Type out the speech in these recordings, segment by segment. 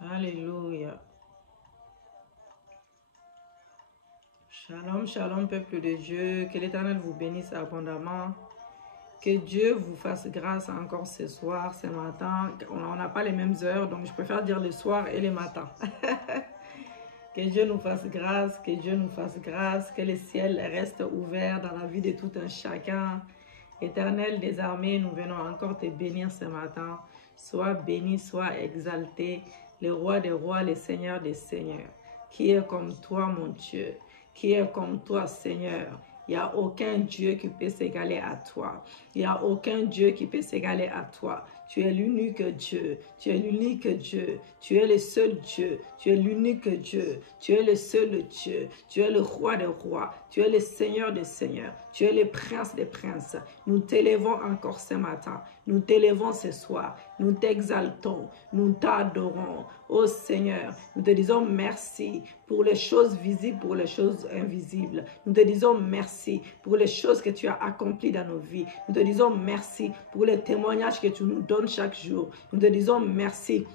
Alléluia. Shalom, shalom, peuple de Dieu. Que l'Éternel vous bénisse abondamment. Que Dieu vous fasse grâce encore ce soir, ce matin. On n'a pas les mêmes heures, donc je préfère dire le soir et le matin. Que Dieu nous fasse grâce, que Dieu nous fasse grâce, que le ciel reste ouvert dans la vie de tout un chacun. Éternel des armées, nous venons encore te bénir ce matin. Sois béni, sois exalté, le roi des rois, le seigneur des seigneurs. Qui est comme toi, mon Dieu? Qui est comme toi, Seigneur? Il n'y a aucun Dieu qui peut s'égaler à toi. Il n'y a aucun Dieu qui peut s'égaler à toi. Tu es l'unique Dieu. Tu es l'unique Dieu. Tu es le seul Dieu. Tu es l'unique Dieu. Tu es le seul Dieu. Tu es le roi des rois. Tu es le Seigneur des seigneurs. Tu es le prince des princes. Nous t'élevons encore ce matin. Nous t'élevons ce soir. Nous t'exaltons. Nous t'adorons. Ô Seigneur, nous te disons merci pour les choses visibles, pour les choses invisibles. Nous te disons merci pour les choses que tu as accomplies dans nos vies. Nous te disons merci pour les témoignages que tu nous donnes chaque jour. Nous te disons merci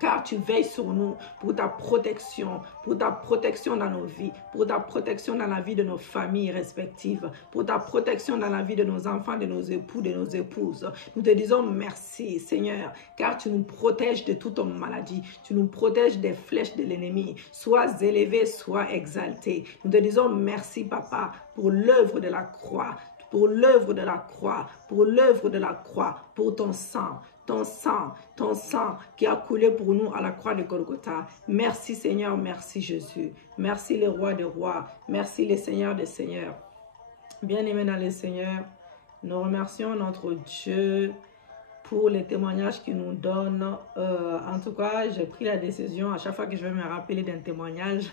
car tu veilles sur nous pour ta protection dans nos vies, pour ta protection dans la vie de nos familles respectives, pour ta protection dans la vie de nos enfants, de nos époux, de nos épouses. Nous te disons merci, Seigneur, car tu nous protèges de toute maladie, tu nous protèges des flèches de l'ennemi. Sois élevé, sois exalté. Nous te disons merci, Papa, pour l'œuvre de la croix, pour l'œuvre de la croix, pour l'œuvre de la croix, pour ton sang qui a coulé pour nous à la croix de Golgotha. Merci Seigneur, merci Jésus. Merci les rois des rois, merci les seigneurs des seigneurs. Bien-aimés dans les seigneurs, nous remercions notre Dieu pour les témoignages qu'il nous donne. En tout cas, j'ai pris la décision, à chaque fois que je vais me rappeler d'un témoignage,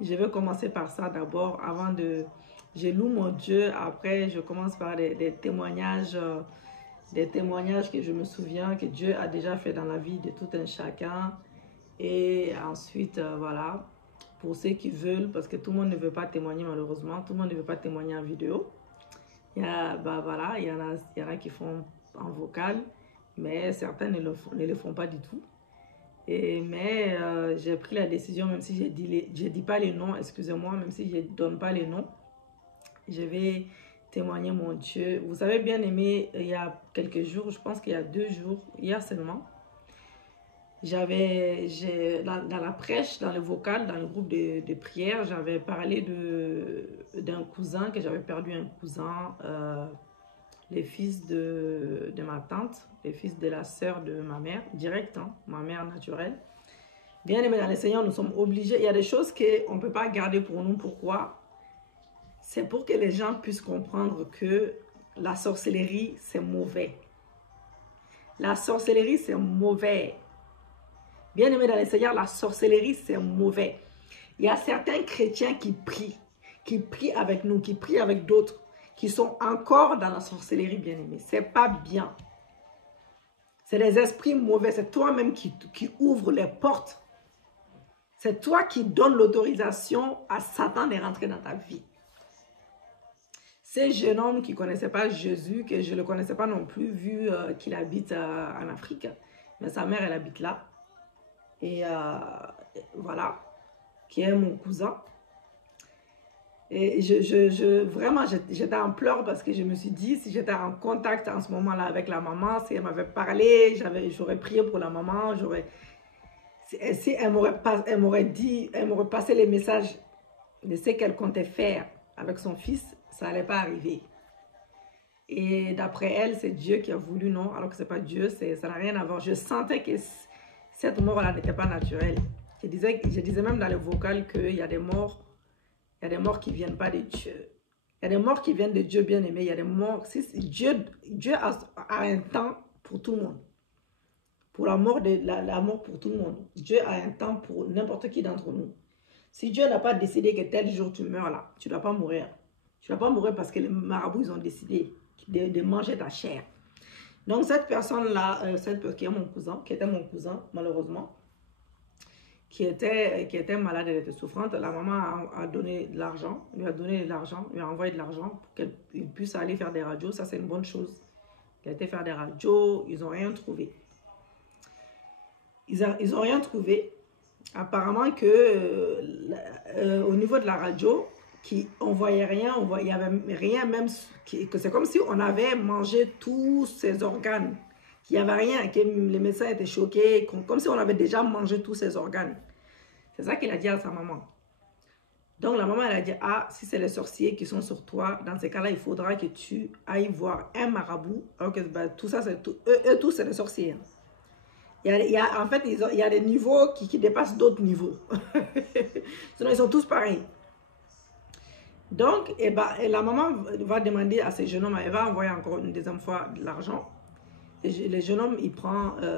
je vais commencer par ça d'abord, avant de... Je loue mon Dieu, après je commence par des témoignages que je me souviens que Dieu a déjà fait dans la vie de tout un chacun. Et ensuite, voilà, pour ceux qui veulent, parce que tout le monde ne veut pas témoigner malheureusement, tout le monde ne veut pas témoigner en vidéo. Il y a, voilà, il y en a qui font en vocal, mais certains ne le font pas du tout. Mais j'ai pris la décision, même si je dis pas les noms, excusez-moi, même si je ne donne pas les noms, je vais témoigner mon Dieu. Vous avez bien aimé, il y a quelques jours, je pense qu'il y a 2 jours, hier seulement, dans la prêche, dans le vocal, dans le groupe de prière, j'avais parlé d'un cousin, que j'avais perdu un cousin, le fils de ma tante, le fils de la sœur de ma mère, direct, hein, ma mère naturelle. Bien aimé dans le Seigneur, nous sommes obligés, il y a des choses qu'on ne peut pas garder pour nous. Pourquoi? C'est pour que les gens puissent comprendre que la sorcellerie, c'est mauvais. La sorcellerie, c'est mauvais. Bien aimé dans le Seigneur, la sorcellerie, c'est mauvais. Il y a certains chrétiens qui prient avec nous, qui prient avec d'autres, qui sont encore dans la sorcellerie, bien aimé. C'est pas bien. C'est des esprits mauvais. C'est toi-même qui ouvre les portes. C'est toi qui donnes l'autorisation à Satan de rentrer dans ta vie. Ce jeune homme qui ne connaissait pas Jésus, que je ne le connaissais pas non plus, vu qu'il habite en Afrique. Mais sa mère, elle habite là. Et voilà, qui est mon cousin. Et vraiment, j'étais en pleurs parce que je me suis dit, si j'étais en contact en ce moment-là avec la maman, si elle m'avait parlé, j'aurais prié pour la maman, si elle m'aurait passé les messages de ce qu'elle comptait faire avec son fils, ça n'allait pas arriver. Et d'après elle, c'est Dieu qui a voulu, non, alors que ce n'est pas Dieu, ça n'a rien à voir. Je sentais que cette mort-là n'était pas naturelle. Je disais même dans le vocal qu'il y a des morts, qui ne viennent pas de Dieu. Il y a des morts qui viennent de Dieu bien-aimé. Il y a des morts, Dieu a un temps pour tout le monde. Pour la mort pour tout le monde. Dieu a un temps pour n'importe qui d'entre nous. Si Dieu n'a pas décidé que tel jour tu meurs là, tu ne dois pas mourir. Tu ne dois pas mourir parce que les marabouts, ils ont décidé de manger ta chair. Donc cette personne-là, qui était mon cousin, malheureusement, qui était malade, elle était souffrante, la maman a donné de l'argent, lui a envoyé de l'argent pour qu'elle puisse aller faire des radios. Ça, c'est une bonne chose. Elle a été faire des radios, ils n'ont rien trouvé. Ils n'ont rien trouvé. Apparemment que au niveau de la radio, on voyait rien, il n'y avait rien, même que c'est comme si on avait mangé tous ses organes. Qu'il n'y avait rien, que les médecins étaient choqués, comme si on avait déjà mangé tous ses organes. C'est ça qu'il a dit à sa maman. Donc la maman, elle a dit, ah, si c'est les sorciers qui sont sur toi, dans ces cas-là, il faudra que tu ailles voir un marabout. Alors que bah, tout ça, c'est tout, eux tous, c'est les sorciers. En fait, il y a des niveaux qui dépassent d'autres niveaux. Sinon, ils sont tous pareils. Donc, et la maman va demander à ce jeune homme, elle va envoyer encore une deuxième fois de l'argent. Le jeune homme,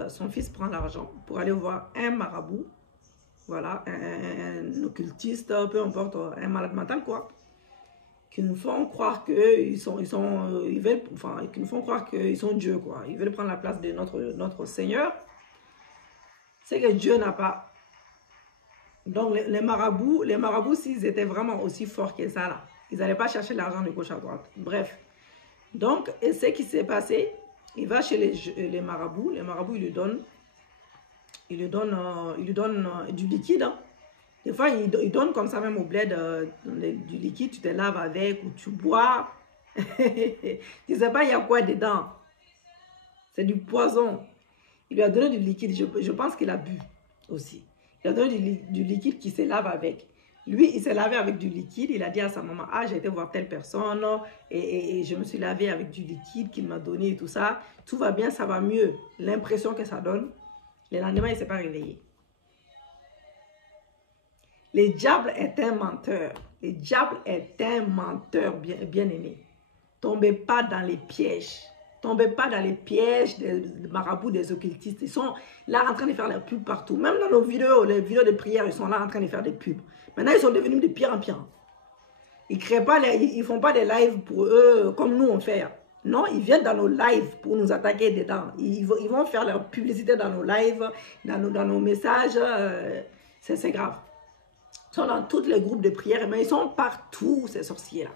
son fils prend l'argent pour aller voir un marabout. Voilà, un occultiste, peu importe, un malade mental, quoi. Qui nous font croire qu'ils qu'ils nous font croire qu'ils sont Dieu, quoi. Ils veulent prendre la place de notre Seigneur. C'est que Dieu n'a pas. Donc, les marabouts, s'ils étaient vraiment aussi forts que ça, là, ils n'allaient pas chercher l'argent de gauche à droite. Bref. Donc, et ce qui s'est passé, il va chez les marabouts. Les marabouts, ils lui donnent du liquide. Hein. Des fois, ils donnent comme ça même au bled du liquide. Tu te laves avec ou tu bois. Tu ne sais pas il y a quoi dedans. C'est du poison. Il lui a donné du liquide. Je pense qu'il a bu aussi. Il a donné du liquide qui se lave avec. Lui, il s'est lavé avec du liquide. Il a dit à sa maman, ah, j'ai été voir telle personne et je me suis lavé avec du liquide qu'il m'a donné et tout ça. Tout va bien, ça va mieux. L'impression que ça donne. Le lendemain, il ne s'est pas réveillé. Le diable est un menteur. Le diable est un menteur bien aimé. Tombez pas dans les pièges. Tombez pas dans les pièges des marabouts, des occultistes. Ils sont là en train de faire des pubs partout. Même dans nos vidéos, les vidéos de prière, ils sont là en train de faire des pubs. Maintenant, ils sont devenus de pire en pire. Ils ne font pas des lives pour eux comme nous on fait. Non, ils viennent dans nos lives pour nous attaquer dedans. Ils vont faire leur publicité dans nos lives, dans nos messages. C'est grave. Ils sont dans tous les groupes de prière, mais ils sont partout, ces sorciers-là.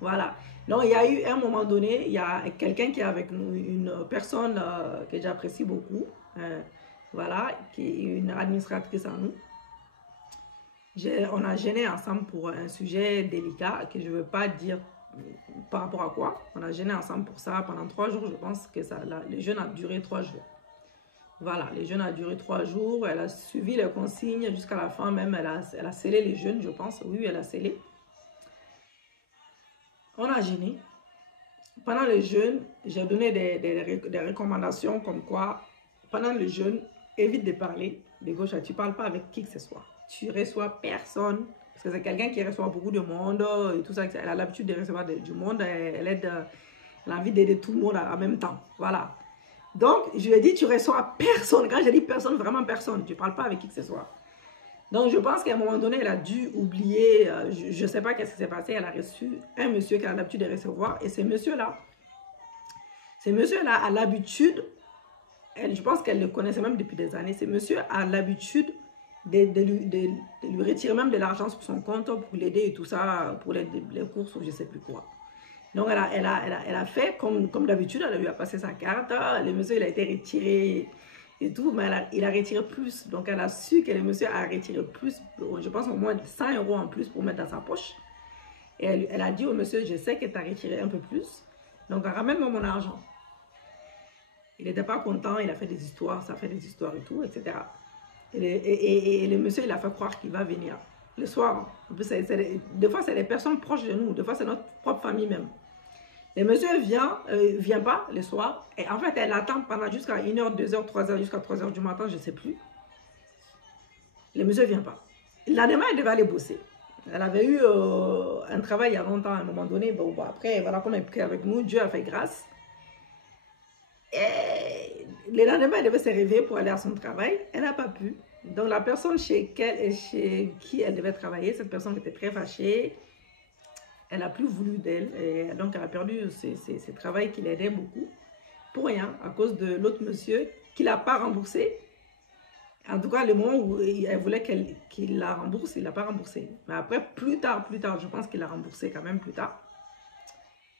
Voilà. Donc, il y a eu un moment donné, il y a quelqu'un qui est avec nous, une personne que j'apprécie beaucoup, voilà, qui est une administratrice à nous. On a gêné ensemble pour un sujet délicat que je ne veux pas dire par rapport à quoi. On a gêné ensemble pour ça pendant 3 jours. Je pense que le jeûne a duré 3 jours. Voilà, le jeûne a duré 3 jours. Elle a suivi les consignes jusqu'à la fin même. Elle a scellé les jeûnes, je pense. Oui, elle a scellé. On a gêné. Pendant le jeûne, j'ai donné des recommandations comme quoi, pendant le jeûne, évite de parler de gauche. Tu ne parles pas avec qui que ce soit. Tu reçois personne. Parce que c'est quelqu'un qui reçoit beaucoup de monde et tout ça. Elle a l'habitude de recevoir du monde. Elle a envie d'aider tout le monde en même temps. Voilà. Donc, je lui ai dit, tu reçois personne. Quand j'ai dit personne, vraiment personne. Tu ne parles pas avec qui que ce soit. Donc, je pense qu'à un moment donné, elle a dû oublier, je ne sais pas qu'est-ce qui s'est passé. Elle a reçu un monsieur qui a l'habitude de recevoir. Et ce monsieur-là a l'habitude, je pense qu'elle le connaissait même depuis des années. Ce monsieur a l'habitude de lui retirer même de l'argent sur son compte pour l'aider et tout ça, pour les courses ou je ne sais plus quoi. Donc, elle a fait comme d'habitude, elle lui a passé sa carte. Le monsieur, il a été retiré et tout, mais il a retiré plus. Donc, elle a su que le monsieur a retiré plus, je pense au moins 100 € en plus pour mettre dans sa poche. Et elle a dit au monsieur, je sais que tu as retiré un peu plus, donc ramène-moi mon argent. Il n'était pas content, il a fait des histoires, ça fait des histoires et tout, etc. Et le monsieur, il a fait croire qu'il va venir le soir. Des fois, c'est des personnes proches de nous, des fois, c'est notre propre famille même. Le monsieur vient pas le soir. Et en fait, elle attend pendant jusqu'à 1h, 2h, 3h, jusqu'à 3h du matin, je ne sais plus. Le monsieur ne vient pas. Le lendemain, elle devait aller bosser. Elle avait eu un travail il y a longtemps, à un moment donné. Bon, après, voilà, comme elle est avec nous, Dieu a fait grâce. Et le lendemain, elle devait se réveiller pour aller à son travail. Elle n'a pas pu. Donc, la personne chez qui elle devait travailler, cette personne était très fâchée. Elle n'a plus voulu d'elle. Et donc, elle a perdu ce travail qui l'aidait beaucoup. Pour rien, à cause de l'autre monsieur qui ne l'a pas remboursé. En tout cas, le moment où elle voulait qu'il la rembourse, il ne l'a pas remboursé. Mais après, plus tard, je pense qu'il l'a remboursé quand même plus tard.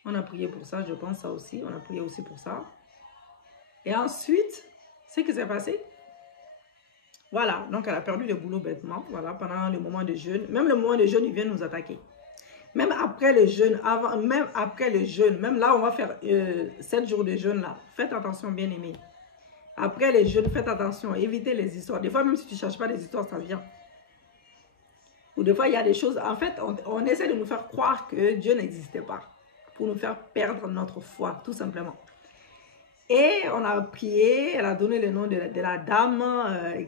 On a prié pour ça, je pense ça aussi. On a prié aussi pour ça. Et ensuite, ce qui s'est passé, Voilà, donc elle a perdu le boulot bêtement, voilà, pendant le moment de jeûne. Même le moment de jeûne, ils viennent nous attaquer. Même après le jeûne, même après le jeûne, même là, on va faire 7 jours de jeûne là. Faites attention, bien aimés. Après les jeûnes, faites attention, évitez les histoires. Des fois, même si tu ne cherches pas les histoires, ça vient. Ou des fois, il y a des choses, en fait, on essaie de nous faire croire que Dieu n'existait pas. Pour nous faire perdre notre foi, tout simplement. Et on a prié, elle a donné le nom de la dame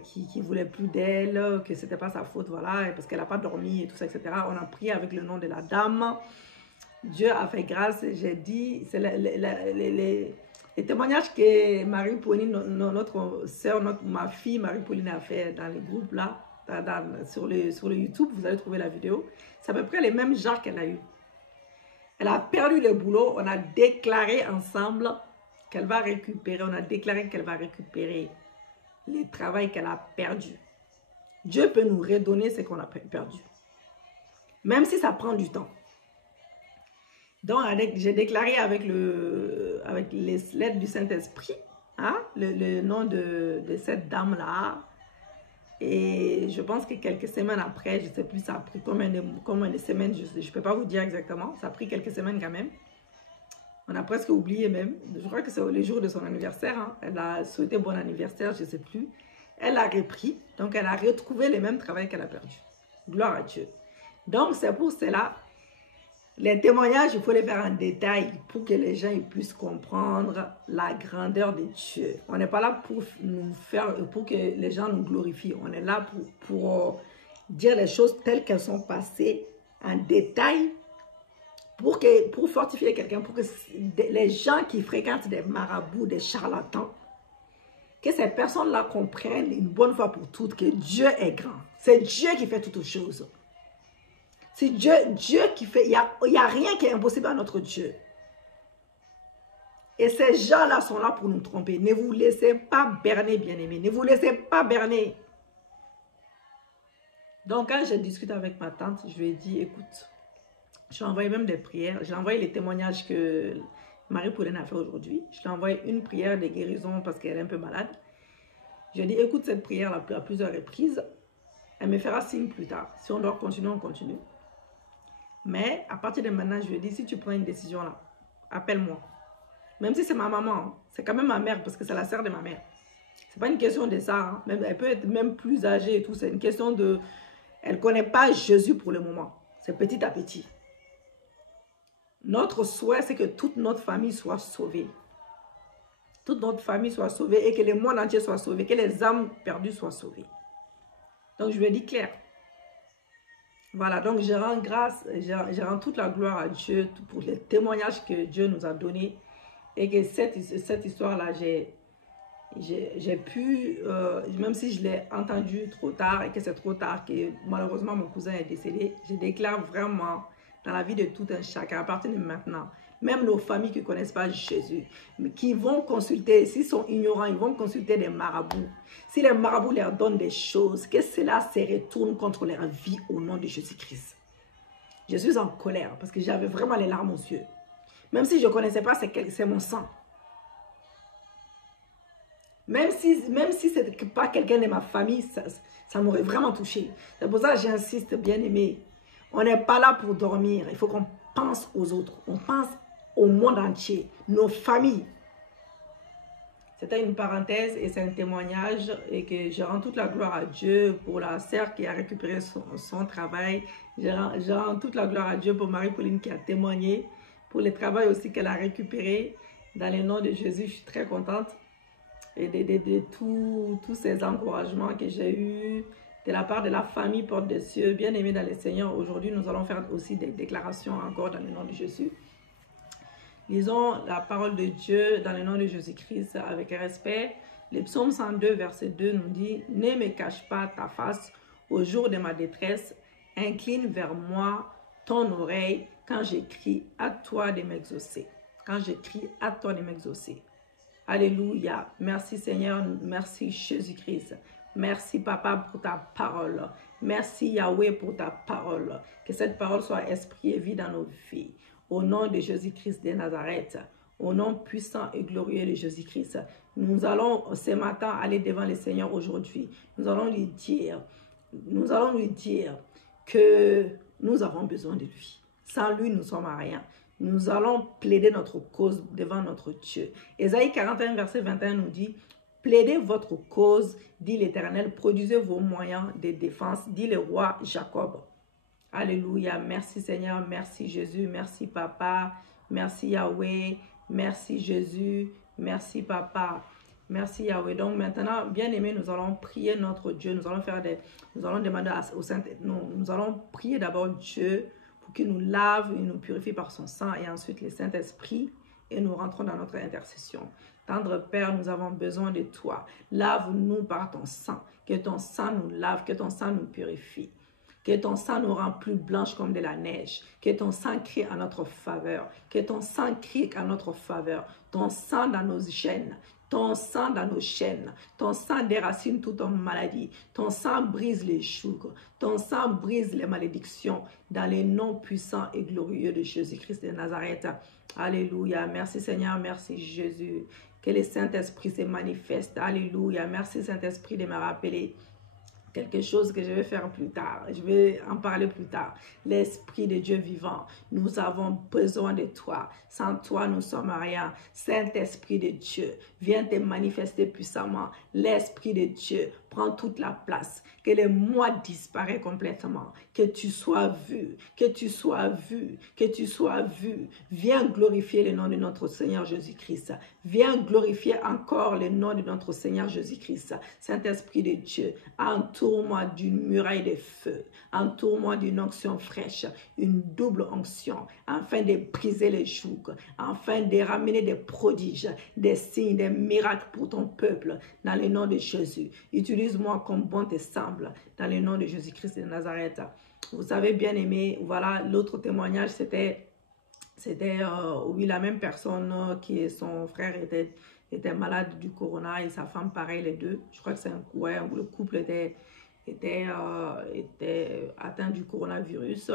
qui ne voulait plus d'elle, que ce n'était pas sa faute, voilà, parce qu'elle n'a pas dormi et tout ça, etc. On a prié avec le nom de la dame. Dieu a fait grâce, j'ai dit, c'est les témoignages que Marie-Pauline, notre soeur, ma fille Marie-Pauline a fait dans les groupes là, sur le YouTube, vous allez trouver la vidéo. C'est à peu près les mêmes genres qu'elle a eu. Elle a perdu le boulot, on a déclaré ensemble qu'elle va récupérer, on a déclaré qu'elle va récupérer le travail qu'elle a perdu. Dieu peut nous redonner ce qu'on a perdu. Même si ça prend du temps. Donc, j'ai déclaré avec les lettres du Saint-Esprit, hein, le nom de cette dame-là. Et je pense que quelques semaines après, je ne sais plus, ça a pris combien de semaines, je ne peux pas vous dire exactement. Ça a pris quelques semaines quand même. On a presque oublié même. Je crois que c'est le jour de son anniversaire. Hein. Elle a souhaité bon anniversaire, je ne sais plus. Elle a repris. Donc, elle a retrouvé le même travail qu'elle a perdu. Gloire à Dieu. Donc, c'est pour cela, les témoignages, il faut les faire en détail pour que les gens puissent comprendre la grandeur de Dieu. On n'est pas là pour que les gens nous glorifient. On est là pour dire les choses telles qu'elles sont passées en détail pour fortifier quelqu'un, pour que les gens qui fréquentent des marabouts, des charlatans, que ces personnes-là comprennent une bonne fois pour toutes que Dieu est grand. C'est Dieu qui fait toutes choses. C'est Dieu qui fait. Il n'y a rien qui est impossible à notre Dieu. Et ces gens-là sont là pour nous tromper. Ne vous laissez pas berner, bien-aimés. Ne vous laissez pas berner. Donc, quand je discute avec ma tante, je lui ai dit, écoute, j'ai envoyé même des prières. J'ai envoyé les témoignages que Marie-Pauline a fait aujourd'hui. Je lui ai envoyé une prière de guérison parce qu'elle est un peu malade. Je lui ai dit, écoute cette prière à plusieurs reprises. Elle me fera signe plus tard. Si on doit continuer, on continue. Mais à partir de maintenant, je lui ai dit, si tu prends une décision là, appelle-moi. Même si c'est ma maman, c'est quand même ma mère parce que c'est la sœur de ma mère. C'est pas une question de ça. Hein. Même, elle peut être même plus âgée et tout. C'est une question de... Elle ne connaît pas Jésus pour le moment. C'est petit à petit. Notre souhait, c'est que toute notre famille soit sauvée. Toute notre famille soit sauvée et que le monde entier soit sauvé. Que les âmes perdues soient sauvées. Donc, je lui ai dit clair. Voilà, donc je rends grâce, je rends toute la gloire à Dieu pour les témoignages que Dieu nous a donnés. Et que cette histoire-là, j'ai pu, même si je l'ai entendu trop tard et que c'est trop tard, que malheureusement mon cousin est décédé, je déclare vraiment dans la vie de tout un chacun, à partir de maintenant, même nos familles qui ne connaissent pas Jésus, mais qui vont consulter, s'ils sont ignorants, ils vont consulter des marabouts. Si les marabouts leur donnent des choses, que cela se retourne contre leur vie au nom de Jésus-Christ. Je suis en colère parce que j'avais vraiment les larmes aux yeux. Même si je ne connaissais pas, c'est mon sang. Même si ce n'était pas quelqu'un de ma famille, ça m'aurait vraiment touché. C'est pour ça que j'insiste, bien aimé. On n'est pas là pour dormir. Il faut qu'on pense aux autres. On pense au monde entier, nos familles. C'était une parenthèse et c'est un témoignage et que je rends toute la gloire à Dieu pour la sœur qui a récupéré son travail. Je rends toute la gloire à Dieu pour Marie-Pauline qui a témoigné, pour le travail aussi qu'elle a récupéré. Dans le nom de Jésus, je suis très contente et de tous ces encouragements que j'ai eus de la part de la famille Porte des Cieux, bien aimée dans le Seigneur. Aujourd'hui, nous allons faire aussi des déclarations encore dans le nom de Jésus. Lisons la parole de Dieu dans le nom de Jésus-Christ avec respect. Le psaume 102, verset 2 nous dit « Ne me cache pas ta face au jour de ma détresse, incline vers moi ton oreille quand j'écris à toi de m'exaucer. » Quand j'écris à toi de m'exaucer. Alléluia. Merci Seigneur, merci Jésus-Christ. Merci Papa pour ta parole. Merci Yahweh pour ta parole. Que cette parole soit esprit et vie dans nos vies. Au nom de Jésus-Christ de Nazareth. au nom puissant et glorieux de Jésus-Christ. Nous allons ce matin aller devant le Seigneur aujourd'hui. Nous allons lui dire que nous avons besoin de lui. Sans lui, nous ne sommes à rien. Nous allons plaider notre cause devant notre Dieu. Ésaïe 41, verset 21 nous dit, « Plaidez votre cause, dit l'Éternel, produisez vos moyens de défense, dit le roi Jacob. » Alléluia. Merci Seigneur, merci Jésus, merci Papa, merci Yahweh, merci Jésus, merci Papa. Merci Yahweh. Donc maintenant, bien aimé, nous allons prier notre Dieu. Nous allons demander au Saint, nous allons prier d'abord Dieu pour qu'il nous lave, il nous purifie par son sang et ensuite le Saint-Esprit et nous rentrons dans notre intercession. Tendre Père, nous avons besoin de toi. Lave-nous par ton sang. Que ton sang nous lave, que ton sang nous purifie. Que ton sang nous rend plus blanches comme de la neige. Que ton sang crie à notre faveur. Que ton sang crie à notre faveur. Ton sang dans nos gènes. Ton sang dans nos chaînes, ton sang déracine toute maladie, ton sang brise les jougs, ton sang brise les malédictions dans les noms puissants et glorieux de Jésus-Christ de Nazareth. Alléluia. Merci Seigneur, merci Jésus. Que le Saint-Esprit se manifeste. Alléluia. Merci Saint-Esprit de me rappeler quelque chose que je vais faire plus tard. Je vais en parler plus tard. L'Esprit de Dieu vivant, nous avons besoin de toi. Sans toi, nous sommes rien. Saint-Esprit de Dieu, viens te manifester puissamment. L'Esprit de Dieu prend toute la place. Que le moi disparaît complètement. Que tu sois vu, que tu sois vu, que tu sois vu. Viens glorifier le nom de notre Seigneur Jésus-Christ. Viens glorifier encore le nom de notre Seigneur Jésus-Christ. Saint-Esprit de Dieu, entoure-moi d'une muraille de feu. Entoure-moi d'une onction fraîche, une double onction, afin de briser les jougs, afin de ramener des prodiges, des signes, des miracles pour ton peuple, dans le nom de Jésus. Utilise-moi comme bon te semble, dans le nom de Jésus-Christ de Nazareth. Vous savez, bien aimé, voilà, l'autre témoignage, c'était oui, la même personne qui son frère était malade du corona et sa femme pareil, les deux. Je crois que le couple était atteint du coronavirus.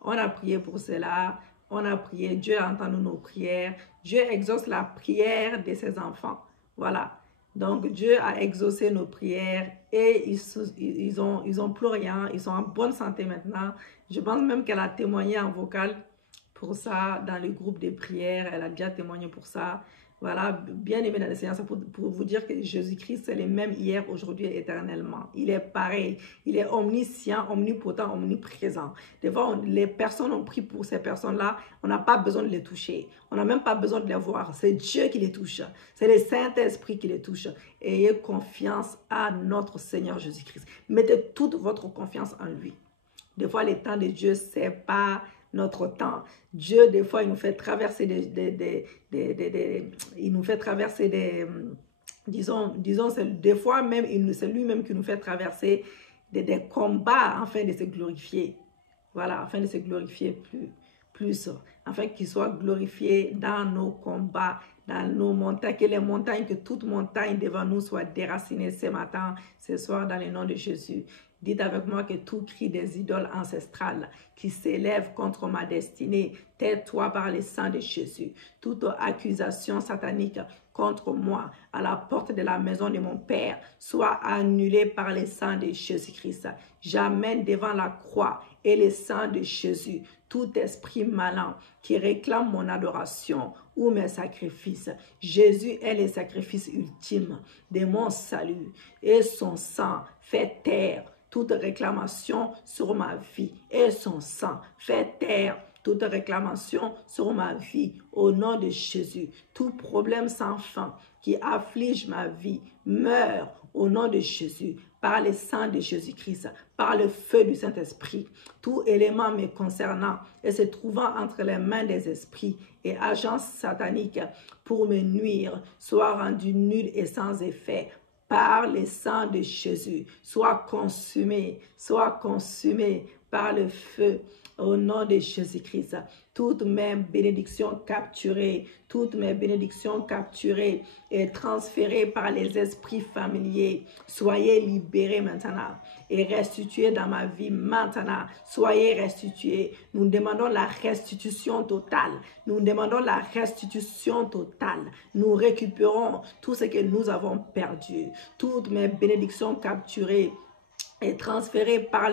On a prié pour cela. On a prié. Dieu a entendu nos prières. Dieu exauce la prière de ses enfants. Voilà. Donc, Dieu a exaucé nos prières et ils ont plus rien. Ils sont en bonne santé maintenant. Je pense même qu'elle a témoigné en vocal pour ça dans le groupe de prières. Elle a déjà témoigné pour ça. Voilà, bien aimé dans le Seigneur, c'est pour vous dire que Jésus-Christ, c'est le même hier, aujourd'hui et éternellement. Il est pareil. Il est omniscient, omnipotent, omniprésent. Des fois, les personnes ont pris pour ces personnes-là. On n'a pas besoin de les toucher. On n'a même pas besoin de les voir. C'est Dieu qui les touche. C'est le Saint-Esprit qui les touche. Ayez confiance à notre Seigneur Jésus-Christ. Mettez toute votre confiance en lui. Des fois, les temps de Dieu, c'est pas notre temps. Dieu, des fois, il nous fait traverser disons, des fois même, c'est lui-même qui nous fait traverser des combats afin de se glorifier. Voilà, afin de se glorifier plus, afin qu'il soit glorifié dans nos combats, dans nos montagnes, que toute montagne devant nous soit déracinée ce matin, ce soir, dans le nom de Jésus. Dites avec moi que tout cri des idoles ancestrales qui s'élèvent contre ma destinée, tais-toi par le sang de Jésus. Toute accusation satanique contre moi à la porte de la maison de mon Père soit annulée par le sang de Jésus-Christ. J'amène devant la croix et le sang de Jésus tout esprit malin qui réclame mon adoration ou mes sacrifices. Jésus est le sacrifice ultime de mon salut et son sang fait taire toute réclamation sur ma vie et son sang fait taire toute réclamation sur ma vie au nom de Jésus. Tout problème sans fin qui afflige ma vie meurt au nom de Jésus par le sang de Jésus-Christ, par le feu du Saint-Esprit. Tout élément me concernant et se trouvant entre les mains des esprits et agences sataniques pour me nuire soit rendu nul et sans effet par le sang de Jésus, soit consumé par le feu au nom de Jésus-Christ. Toutes mes bénédictions capturées et transférées par les esprits familiers, soyez libérés maintenant et restitués dans ma vie maintenant. Soyez restitués. Nous demandons la restitution totale. Nous demandons la restitution totale. Nous récupérons tout ce que nous avons perdu. Toutes mes bénédictions capturées et transférées par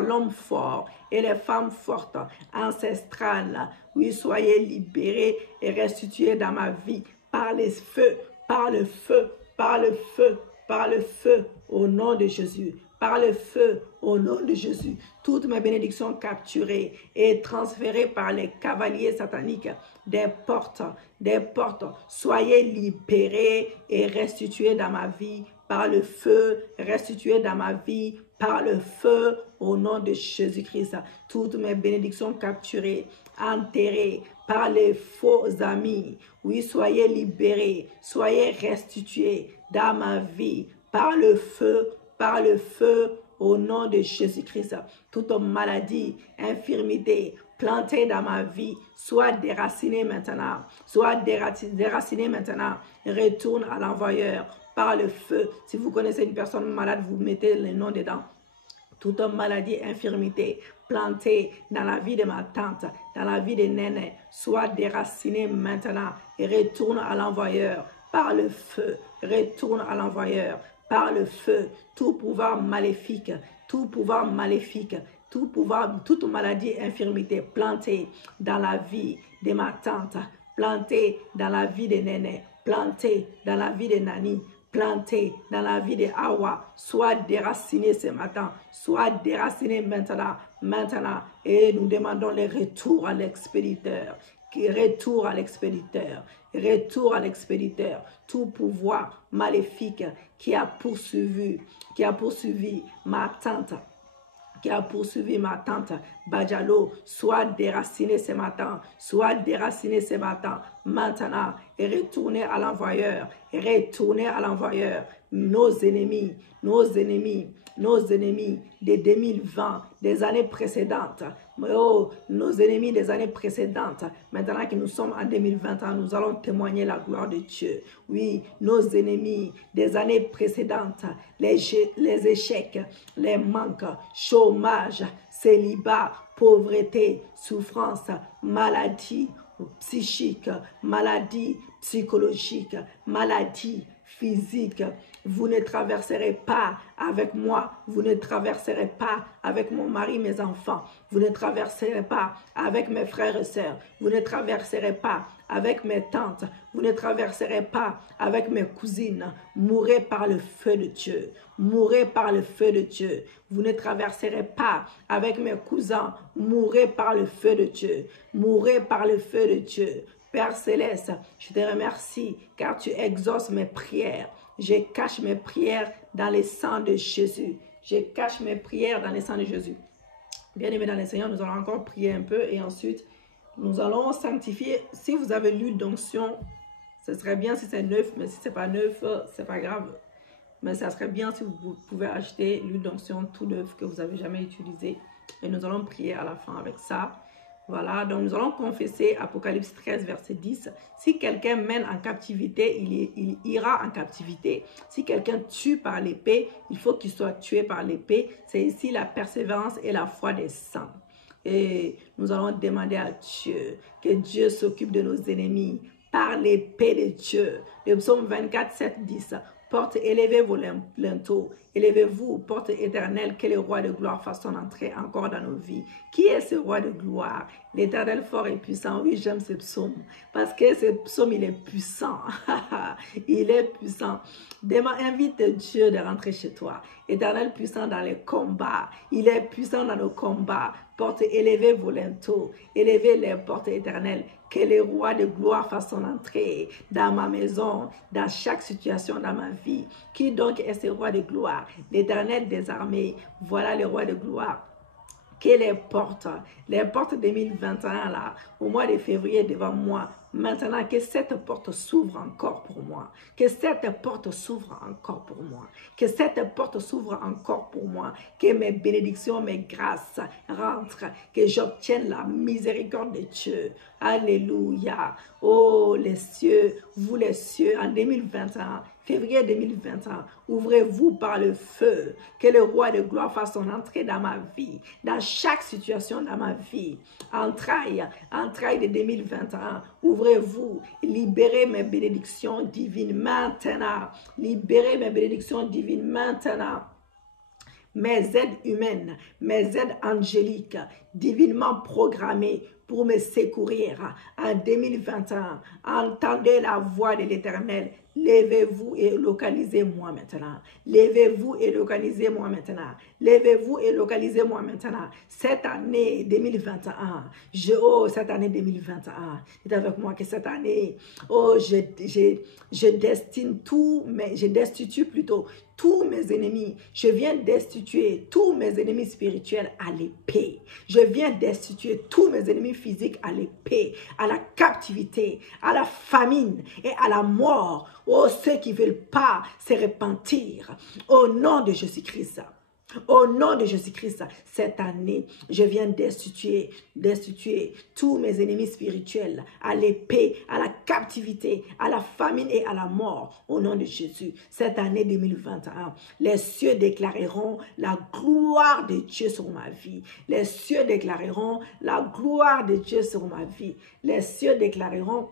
l'homme fort et les femmes fortes, ancestrales. Oui, soyez libérés et restitués dans ma vie par les feux, par le feu, par le feu, par le feu, au nom de Jésus. Par le feu, au nom de Jésus. Toutes mes bénédictions capturées et transférées par les cavaliers sataniques des portes, soyez libérés et restitués dans ma vie par le feu, restitués dans ma vie par le feu, au nom de Jésus-Christ. Toutes mes bénédictions capturées, enterrées par les faux amis. Oui, soyez libérés, soyez restitués dans ma vie par le feu, au nom de Jésus-Christ. Toute maladie, infirmité, plantée dans ma vie, soit déracinée maintenant, retourne à l'envoyeur par le feu. Si vous connaissez une personne malade, vous mettez le nom dedans. Toute maladie, infirmité, plantée dans la vie de ma tante, dans la vie de Néné, soit déracinée maintenant et retourne à l'envoyeur par le feu, retourne à l'envoyeur par le feu. Tout pouvoir maléfique, toute maladie, infirmité plantée dans la vie de ma tante, plantée dans la vie de Néné, plantée dans la vie de Nani, planté dans la vie de Hawa, soit déraciné ce matin, soit déraciné maintenant, et nous demandons le retour à l'expéditeur, retour à l'expéditeur, tout pouvoir maléfique qui a poursuivi ma tante, Bajalo, soit déraciné ce matin, maintenant, et retourner à l'envoyeur, nos ennemis de 2020, des années précédentes, nos ennemis des années précédentes, maintenant que nous sommes en 2021, nous allons témoigner la gloire de Dieu. Oui, nos ennemis des années précédentes, les échecs, les manques, chômage, célibat, pauvreté, souffrance, maladie psychique, maladie psychologique, maladie physique. Vous ne traverserez pas avec moi, vous ne traverserez pas avec mon mari, mes enfants, vous ne traverserez pas avec mes frères et sœurs, vous ne traverserez pas avec mes tantes, vous ne traverserez pas avec mes cousines. Mourrez par le feu de Dieu, mourrez par le feu de Dieu. Vous ne traverserez pas avec mes cousins, mourrez par le feu de Dieu, mourrez par le feu de Dieu. Père Céleste, je te remercie car tu exauces mes prières. Je cache mes prières dans le sang de Jésus. Je cache mes prières dans le sang de Jésus. Bien-aimés dans le Seigneur, nous allons encore prier un peu et ensuite, nous allons sanctifier. Si vous avez l'huile d'onction, ce serait bien si c'est neuf, mais si ce n'est pas neuf, ce n'est pas grave. Mais ça serait bien si vous pouvez acheter l'huile d'onction tout neuf que vous n'avez jamais utilisé. Et nous allons prier à la fin avec ça. Voilà, donc nous allons confesser Apocalypse 13, verset 10. Si quelqu'un mène en captivité, il ira en captivité. Si quelqu'un tue par l'épée, il faut qu'il soit tué par l'épée. C'est ici la persévérance et la foi des saints. Et nous allons demander à Dieu que Dieu s'occupe de nos ennemis par l'épée de Dieu. Le psaume 24, 7, 10. Porte, élevez vos linteaux, élevez-vous, porte éternelle, que le roi de gloire fasse son entrée encore dans nos vies. Qui est ce roi de gloire? L'Éternel fort et puissant. Oui, j'aime ce psaume, parce que ce psaume, il est puissant. Il est puissant. Invite Dieu de rentrer chez toi. Éternel puissant dans les combats. Il est puissant dans nos combats. Porte, élevez vos linteaux, élevez les portes éternelles. Que le roi de gloire fasse son entrée dans ma maison, dans chaque situation dans ma vie. Qui donc est ce roi de gloire? L'Éternel des armées, voilà le roi de gloire. Que les portes 2021 là, au mois de février devant moi, maintenant que cette porte s'ouvre encore pour moi, que cette porte s'ouvre encore pour moi, que cette porte s'ouvre encore pour moi, que mes bénédictions, mes grâces rentrent, que j'obtienne la miséricorde de Dieu. Alléluia. Oh les cieux, vous les cieux, en 2021, Février 2021, ouvrez-vous par le feu. Que le roi de gloire fasse son entrée dans ma vie, dans chaque situation dans ma vie. Entrailles de 2021, ouvrez-vous. Libérez mes bénédictions divines maintenant. Libérez mes bénédictions divines maintenant. Mes aides humaines, mes aides angéliques, divinement programmées pour me secourir en 2021. Entendez la voix de l'Éternel. Levez-vous et localisez-moi maintenant. Levez-vous et localisez-moi maintenant. Levez-vous et localisez-moi maintenant. Cette année 2021, cette année 2021, c'est avec moi que cette année, je destitue plutôt tous mes ennemis. Je viens destituer tous mes ennemis spirituels à l'épée. Je viens destituer tous mes ennemis physiques à l'épée, à la captivité, à la famine et à la mort. Oh, ceux qui ne veulent pas se repentir. Au nom de Jésus-Christ. Au nom de Jésus-Christ, cette année, je viens destituer tous mes ennemis spirituels à l'épée, à la captivité, à la famine et à la mort. Au nom de Jésus, cette année 2021, les cieux déclareront la gloire de Dieu sur ma vie. Les cieux déclareront la gloire de Dieu sur ma vie. Les cieux déclareront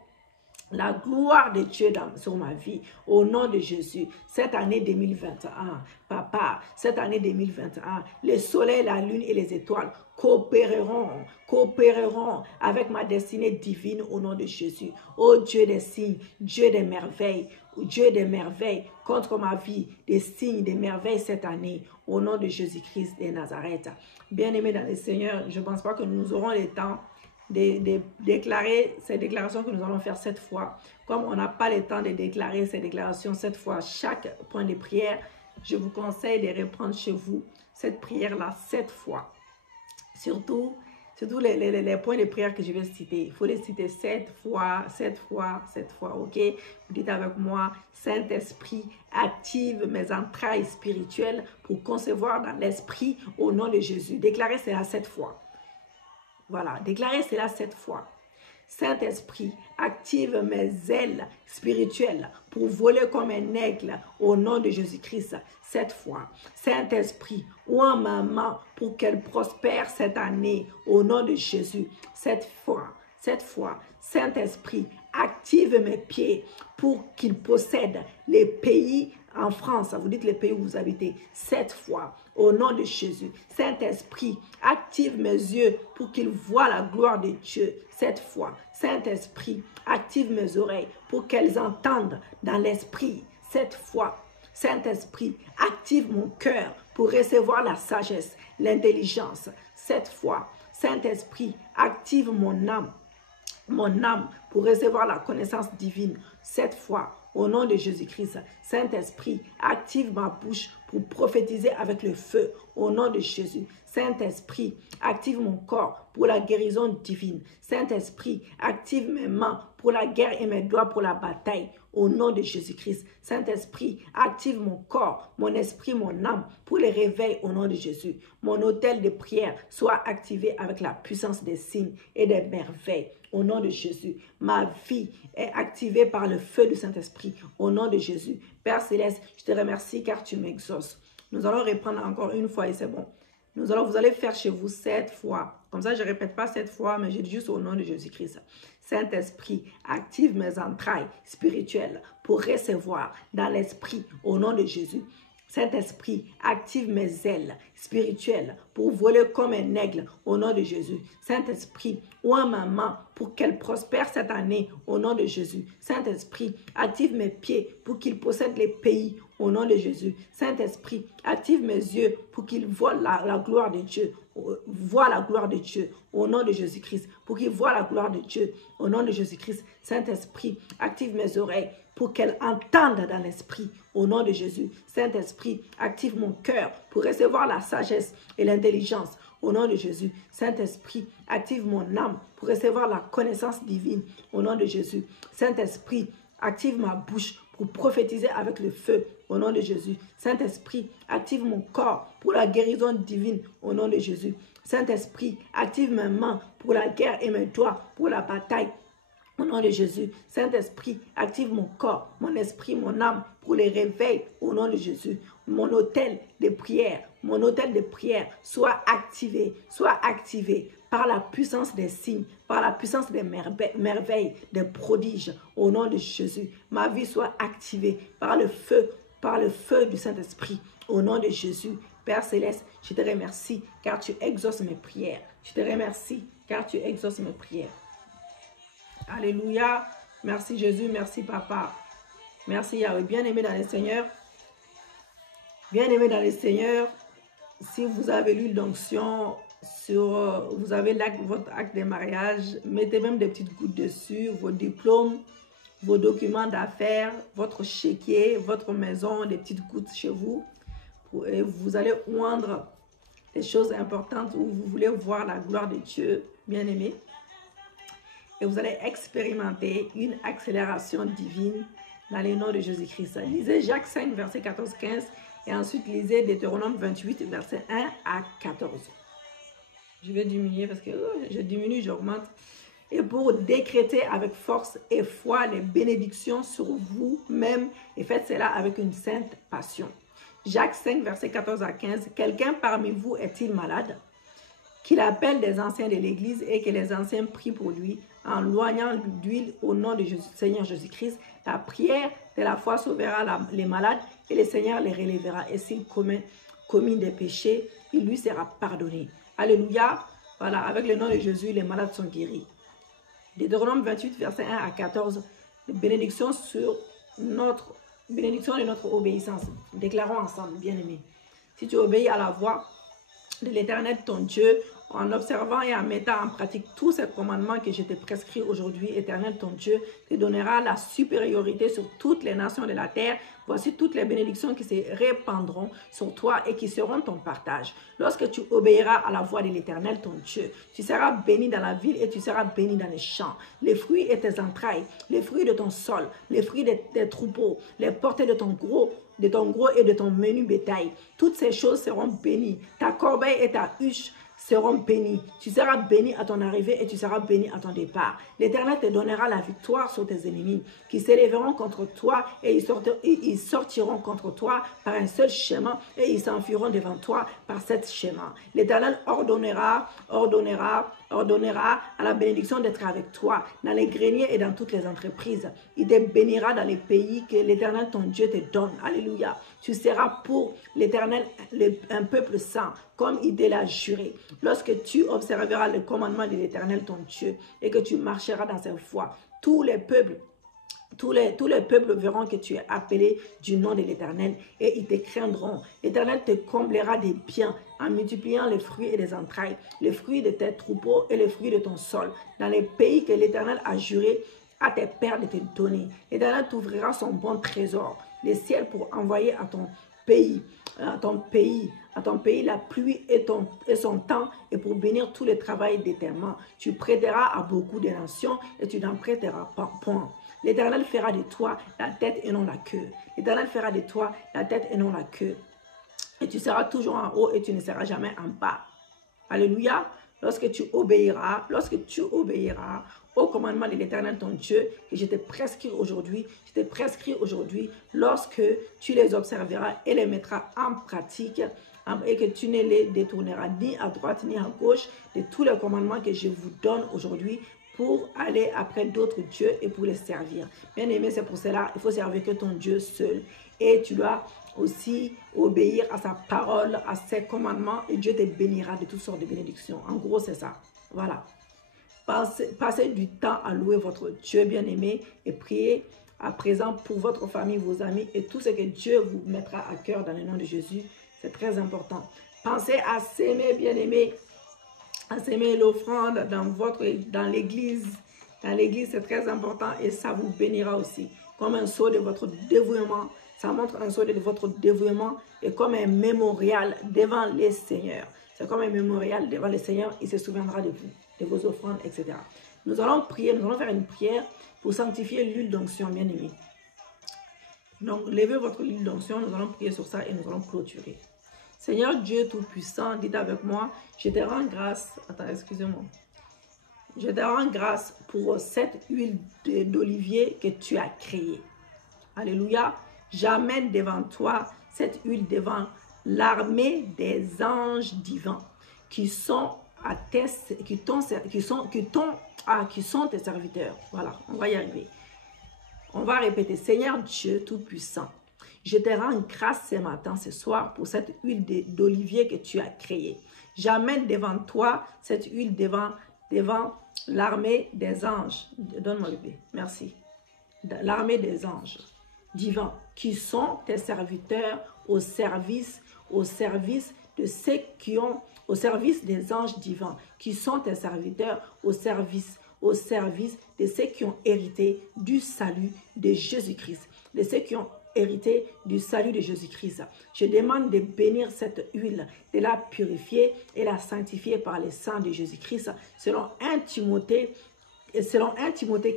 la gloire de Dieu sur ma vie, au nom de Jésus. Cette année 2021, papa, cette année 2021, le soleil, la lune et les étoiles coopéreront avec ma destinée divine au nom de Jésus. Ô Dieu des signes, Dieu des merveilles, contre ma vie, des signes, des merveilles cette année, au nom de Jésus-Christ de Nazareth. Bien-aimés dans le Seigneur, je ne pense pas que nous aurons le temps de déclarer ces déclarations que nous allons faire cette fois. Comme on n'a pas le temps de déclarer ces déclarations cette fois, chaque point de prière, je vous conseille de reprendre chez vous cette prière-là 7 fois. Surtout les points de prière que je vais citer. Il faut les citer 7 fois, ok? Vous dites avec moi, Saint-Esprit, active mes entrailles spirituelles pour concevoir dans l'esprit au nom de Jésus. Déclarez cela 7 fois. Voilà, déclarez cela 7 fois. Saint-Esprit, active mes ailes spirituelles pour voler comme un aigle au nom de Jésus-Christ 7 fois. Saint-Esprit, ouvre ma main pour qu'elle prospère cette année au nom de Jésus 7 fois. 7 fois. Saint-Esprit, active mes pieds pour qu'ils possèdent les pays en France. Vous dites les pays où vous habitez 7 fois. Au nom de Jésus. Saint-Esprit, active mes yeux pour qu'ils voient la gloire de Dieu 7 fois. Saint-Esprit, active mes oreilles pour qu'elles entendent dans l'esprit 7 fois. Saint-Esprit, active mon cœur pour recevoir la sagesse, l'intelligence 7 fois. Saint-Esprit, active mon âme pour recevoir la connaissance divine 7 fois. Au nom de Jésus-Christ, Saint-Esprit, active ma bouche pour prophétiser avec le feu. Au nom de Jésus, Saint-Esprit, active mon corps pour la guérison divine. Saint-Esprit, active mes mains pour la guerre et mes doigts pour la bataille. Au nom de Jésus-Christ, Saint-Esprit, active mon corps, mon esprit, mon âme pour les réveils au nom de Jésus. Mon autel de prière soit activé avec la puissance des signes et des merveilles. Au nom de Jésus, ma vie est activée par le feu du Saint-Esprit. Au nom de Jésus, Père Céleste, je te remercie car tu m'exauces. Nous allons reprendre encore une fois et c'est bon. Vous allez faire chez vous 7 fois. Comme ça, je ne répète pas 7 fois, mais je dis juste au nom de Jésus-Christ. Saint-Esprit, active mes entrailles spirituelles pour recevoir dans l'esprit au nom de Jésus. Saint-Esprit, active mes ailes spirituelles pour voler comme un aigle au nom de Jésus. Saint-Esprit, ouvre ma main pour qu'elle prospère cette année au nom de Jésus. Saint-Esprit, active mes pieds pour qu'ils possèdent les pays au nom de Jésus. Saint-Esprit, active mes yeux pour qu'ils voient la gloire de Dieu. Voient la gloire de Dieu au nom de Jésus-Christ. Pour qu'ils voient la gloire de Dieu au nom de Jésus-Christ. Saint-Esprit, active mes oreilles pour qu'elles entendent dans l'esprit au nom de Jésus. Saint-Esprit, active mon cœur pour recevoir la sagesse et l'intelligence au nom de Jésus. Saint-Esprit, active mon âme pour recevoir la connaissance divine au nom de Jésus. Saint-Esprit, active ma bouche pour prophétiser avec le feu au nom de Jésus. Saint-Esprit, active mon corps pour la guérison divine au nom de Jésus. Saint-Esprit, active mes mains pour la guerre et mes doigts pour la bataille Au nom de Jésus, Saint-Esprit, active mon corps, mon esprit, mon âme pour les réveils. Au nom de Jésus, mon autel de prière, soit activé par la puissance des signes, par la puissance des merveilles, des prodiges. Au nom de Jésus, ma vie soit activée par le feu du Saint-Esprit. Au nom de Jésus, Père Céleste, je te remercie car tu exauces mes prières. Je te remercie car tu exauces mes prières. Alléluia. Merci Jésus, merci Papa. Merci Yahweh. Bien-aimé dans le Seigneur. Bien-aimé dans le Seigneur, si vous avez l'huile d'onction, vous avez votre acte de mariage, mettez même des petites gouttes dessus, vos diplômes, vos documents d'affaires, votre chéquier, votre maison, des petites gouttes chez vous. Et vous allez oindre des choses importantes où vous voulez voir la gloire de Dieu, bien-aimé. Et vous allez expérimenter une accélération divine dans le nom de Jésus-Christ. Lisez Jacques 5, verset 14-15 et ensuite lisez Deutéronome 28, verset 1 à 14. Je vais diminuer parce que je diminue, j'augmente. Et pour décréter avec force et foi les bénédictions sur vous-même et faites cela avec une sainte passion. Jacques 5, verset 14 à 15. Quelqu'un parmi vous est-il malade? Qu'il appelle des anciens de l'Église et que les anciens prient pour lui en loignant d'huile au nom de Seigneur Jésus-Christ. La prière de la foi sauvera les malades et le Seigneur les relèvera. Et s'il commet des péchés, il lui sera pardonné. Alléluia. Voilà, avec le nom de Jésus, les malades sont guéris. Deutéronome 28, verset 1 à 14. Bénédiction de notre obéissance. Déclarons ensemble, bien-aimés. Si tu obéis à la voix de l'Éternel ton Dieu, en observant et en mettant en pratique tous ces commandements que je te prescris aujourd'hui, Éternel ton Dieu te donnera la supériorité sur toutes les nations de la terre. Voici toutes les bénédictions qui se répandront sur toi et qui seront ton partage. Lorsque tu obéiras à la voix de l'Éternel ton Dieu, tu seras béni dans la ville et tu seras béni dans les champs. Les fruits et tes entrailles, les fruits de ton sol, les fruits des troupeaux, les portées de ton gros et de ton menu bétail. Toutes ces choses seront bénies. Ta corbeille et ta huche seront bénis. Tu seras béni à ton arrivée et tu seras béni à ton départ. L'Éternel te donnera la victoire sur tes ennemis qui s'élèveront contre toi et ils sortiront contre toi par un seul chemin et ils s'enfuiront devant toi par sept chemins. L'Éternel ordonnera à la bénédiction d'être avec toi dans les greniers et dans toutes les entreprises. Il te bénira dans les pays que l'Éternel ton Dieu te donne. Alléluia. Tu seras pour l'Éternel un peuple saint comme il te l'a juré. Lorsque tu observeras le commandement de l'Éternel ton Dieu et que tu marcheras dans ses voies, tous les peuples verront que tu es appelé du nom de l'Éternel et ils te craindront. L'Éternel te comblera des biens en multipliant les fruits et les entrailles, les fruits de tes troupeaux et les fruits de ton sol, dans les pays que l'Éternel a juré à tes pères de te donner. L'Éternel t'ouvrira son bon trésor, les ciels pour envoyer à ton pays la pluie et son temps et pour bénir tout le travail de tes mains. Tu prêteras à beaucoup de nations et tu n'en prêteras pas point. L'Éternel fera de toi la tête et non la queue. L'Éternel fera de toi la tête et non la queue. Et tu seras toujours en haut et tu ne seras jamais en bas. Alléluia. Lorsque tu obéiras au commandement de l'Éternel ton Dieu que je te prescris aujourd'hui, lorsque tu les observeras et les mettras en pratique et que tu ne les détourneras ni à droite ni à gauche de tous les commandements que je vous donne aujourd'hui pour aller après d'autres dieux et pour les servir. Bien aimé, c'est pour cela il faut servir que ton Dieu seul. Et tu dois aussi obéir à sa parole, à ses commandements et Dieu te bénira de toutes sortes de bénédictions. En gros, c'est ça. Voilà. Passez du temps à louer votre Dieu bien-aimé et priez à présent pour votre famille, vos amis et tout ce que Dieu vous mettra à cœur dans le nom de Jésus. C'est très important. Pensez à s'aimer bien-aimé, à s'aimer l'offrande dans l'église. Dans l'église, c'est très important et ça vous bénira aussi. Comme un sceau de votre dévouement. Ça montre un sceau de votre dévouement et comme un mémorial devant les seigneurs. C'est comme un mémorial devant les seigneurs. Il se souviendra de vous, de vos offrandes, etc. Nous allons prier, nous allons faire une prière pour sanctifier l'huile d'onction, bien aimé. Donc, levez votre huile d'onction, nous allons prier sur ça et nous allons clôturer. Seigneur Dieu Tout-Puissant, dites avec moi, je te rends grâce. Attends, excusez-moi. Je te rends grâce pour cette huile d'olivier que tu as créée. Alléluia. J'amène devant toi cette huile devant l'armée des anges divins qui sont tes serviteurs. Voilà, on va y arriver. On va répéter. Seigneur Dieu Tout-Puissant, je te rends grâce ce matin, ce soir, pour cette huile d'olivier que tu as créée. J'amène devant toi cette huile devant l'armée des anges. Donne-moi le bébé. Merci. L'armée des anges divins qui sont tes serviteurs au service de ceux qui ont, au service des anges divins qui sont tes serviteurs au service de ceux qui ont hérité du salut de Jésus-Christ, de ceux qui ont hérité du salut de Jésus-Christ. Je demande de bénir cette huile, de la purifier et la sanctifier par le sang de Jésus-Christ, selon 1 Timothée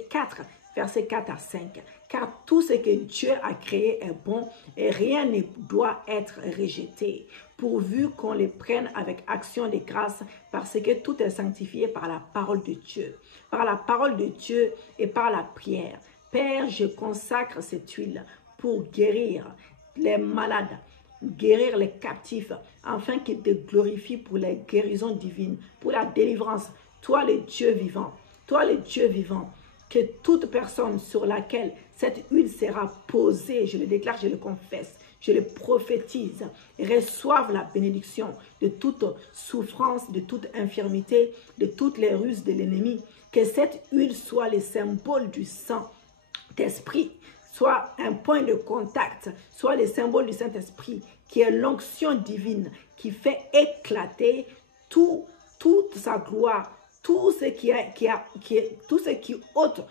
4, versets 4 à 5. Car tout ce que Dieu a créé est bon et rien ne doit être rejeté, pourvu qu'on les prenne avec action de grâce, parce que tout est sanctifié par la parole de Dieu. Par la parole de Dieu et par la prière. Père, je consacre cette huile pour guérir les malades, guérir les captifs, afin qu'ils te glorifient pour les guérisons divines, pour la délivrance. Toi le Dieu vivant, que toute personne sur laquelle cette huile sera posée, je le déclare, je le confesse, je le prophétise, reçoive la bénédiction de toute souffrance, de toute infirmité, de toutes les ruses de l'ennemi. Que cette huile soit le symbole du Saint-Esprit, soit un point de contact, soit le symbole du Saint-Esprit, qui est l'onction divine, qui fait éclater toute sa gloire, tout ce qui ôte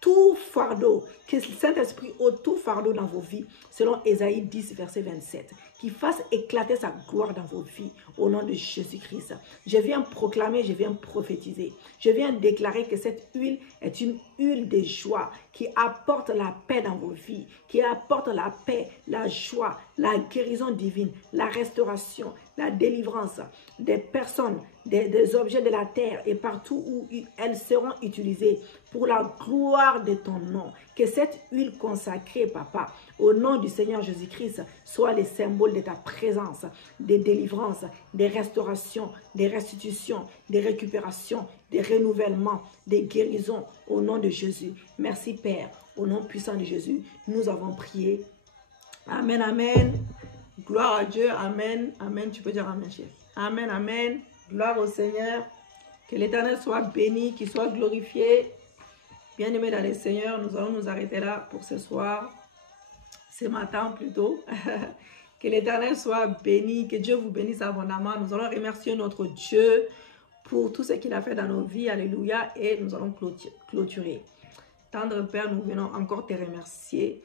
tout fardeau, que le Saint-Esprit ôte tout fardeau dans vos vies, selon Ésaïe 10, verset 27, qui fasse éclater sa gloire dans vos vies, au nom de Jésus-Christ. Je viens proclamer, je viens prophétiser, je viens déclarer que cette huile est une huile de joie, qui apporte la paix dans vos vies, qui apporte la paix, la joie, la guérison divine, la restauration, la délivrance des personnes, des objets de la terre et partout où elles seront utilisées pour la gloire de ton nom. Que cette huile consacrée, Papa, au nom du Seigneur Jésus-Christ, soit le symbole de ta présence, des délivrances, des restaurations, des restitutions, des récupérations, des renouvellements, des guérisons au nom de Jésus. Merci Père, au nom puissant de Jésus, nous avons prié. Amen, amen. Gloire à Dieu, amen, amen. Tu peux dire amen, chef. Amen, amen. Gloire au Seigneur. Que l'Éternel soit béni, qu'il soit glorifié. Bien-aimés dans le Seigneur, nous allons nous arrêter là pour ce soir, ce matin plutôt. Que l'Éternel soit béni, que Dieu vous bénisse abondamment. Nous allons remercier notre Dieu pour tout ce qu'il a fait dans nos vies. Alléluia. Et nous allons clôturer. Tendre Père, nous venons encore te remercier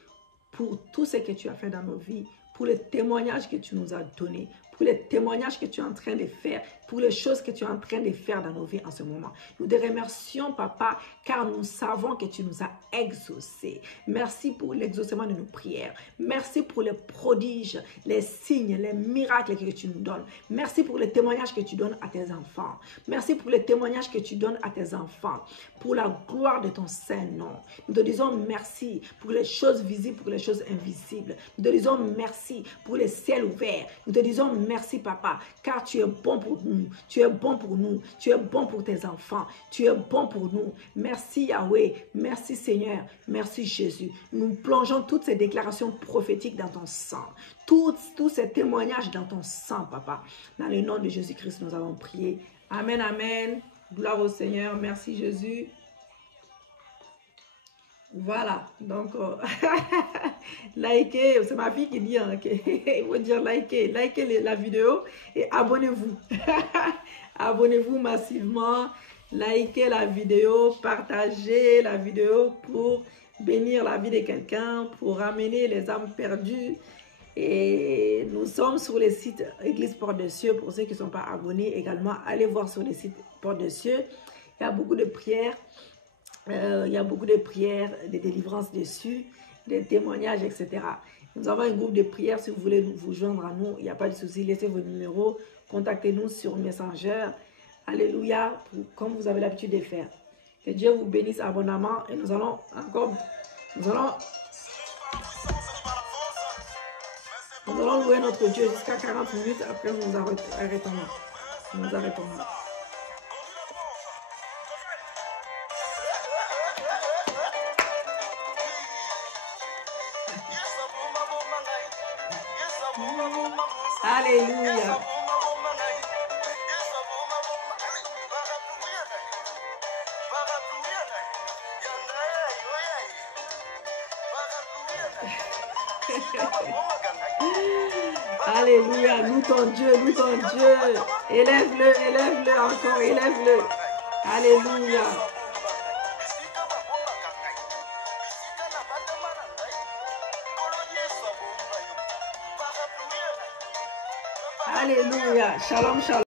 pour tout ce que tu as fait dans nos vies, pour le témoignage que tu nous as donné, pour les témoignages que tu es en train de faire, pour les choses que tu es en train de faire dans nos vies en ce moment. Nous te remercions, Papa, car nous savons que tu nous as exaucés. Merci pour l'exaucement de nos prières. Merci pour les prodiges, les signes, les miracles que tu nous donnes. Merci pour les témoignages que tu donnes à tes enfants. Merci pour les témoignages que tu donnes à tes enfants, pour la gloire de ton Saint-Nom. Nous te disons merci pour les choses visibles, pour les choses invisibles. Nous te disons merci pour les ciels ouverts. Nous te disons merci, Papa, car tu es bon pour nous. Tu es bon pour nous. Tu es bon pour tes enfants. Tu es bon pour nous. Merci, Yahweh. Merci, Seigneur. Merci, Jésus. Nous plongeons toutes ces déclarations prophétiques dans ton sang. Tous ces témoignages dans ton sang, Papa. Dans le nom de Jésus-Christ, nous avons prié. Amen, amen. Gloire au Seigneur. Merci, Jésus. Voilà, donc likez, c'est ma fille qui dit, hein, il faut dire likez la vidéo et abonnez-vous. Abonnez-vous massivement, likez la vidéo, partagez la vidéo pour bénir la vie de quelqu'un, pour ramener les âmes perdues. Et nous sommes sur le site Église Porte de Cieux, pour ceux qui ne sont pas abonnés également, allez voir sur le site Porte de Cieux, il y a beaucoup de prières. Il y a beaucoup de prières, de délivrances dessus, des témoignages, etc. Nous avons un groupe de prières. Si vous voulez vous joindre à nous, il n'y a pas de souci. Laissez vos numéros. Contactez-nous sur Messenger. Alléluia, comme vous avez l'habitude de faire. Que Dieu vous bénisse abondamment. Et nous allons louer notre Dieu jusqu'à 40 minutes. Après, nous arrêtons là. Nous arrêtons là. Alléluia. Alléluia, loue ton Dieu, loue ton Dieu. Élève-le encore, élève-le. Alléluia. Alléluia. Shalom, shalom.